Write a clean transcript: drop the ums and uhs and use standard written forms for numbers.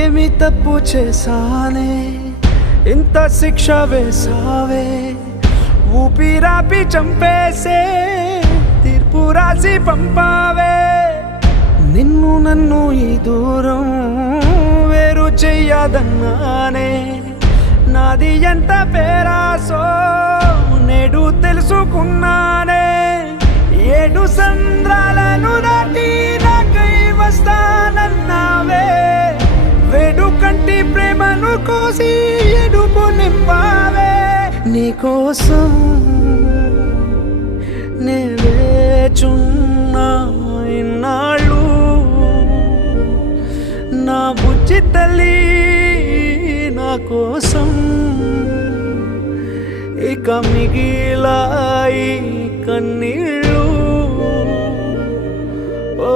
ఏమి తప్పు చేశానే ఇంత శిక్ష వేసావే ఊపిరాపి చంపేసే తీర్పు రాసి పంపావే నిన్ను నన్ను ఈ దూరం వేరు చెయ్యదన్నానే నాది ఎంత పేరాసో నేడు తెలుసుకున్నానే 7 సంద్రాలను దాటి నాకై వస్తానన్నావే వేడుకంటి ప్రేమను కోసి ఎడుపు నింపావే నీకోసం నే వేచున్నా ఇన్నాళ్ళు నా బుజ్జి తల్లి నా కోసం ఇక మిగిలాయి కన్నీళ్ళు ఓ